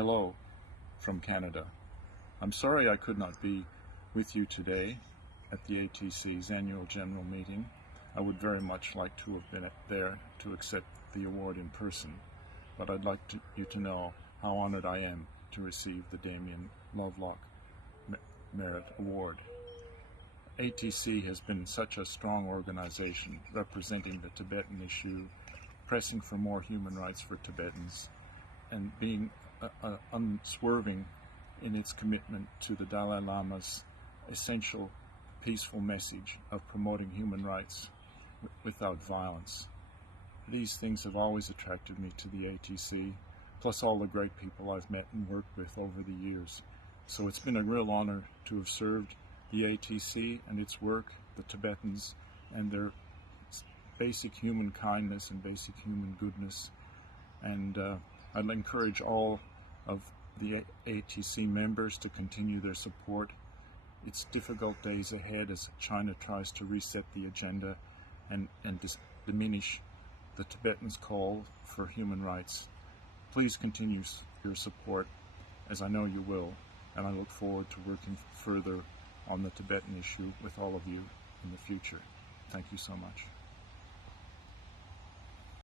Hello from Canada. I'm sorry I could not be with you today at the ATC's annual general meeting. I would very much like to have been there to accept the award in person, but I'd like you to know how honored I am to receive the Damien Lovelock Merit Award. ATC has been such a strong organization representing the Tibetan issue, pressing for more human rights for Tibetans, and being unswerving in its commitment to the Dalai Lama's essential peaceful message of promoting human rights without violence. These things have always attracted me to the ATC, plus all the great people I've met and worked with over the years. So it's been a real honor to have served the ATC and its work, the Tibetans, and their basic human kindness and basic human goodness. And I'd encourage all of the ATC members to continue their support. It's difficult days ahead as China tries to reset the agenda and diminish the Tibetans' call for human rights. Please continue your support, as I know you will, and I look forward to working further on the Tibetan issue with all of you in the future. Thank you so much.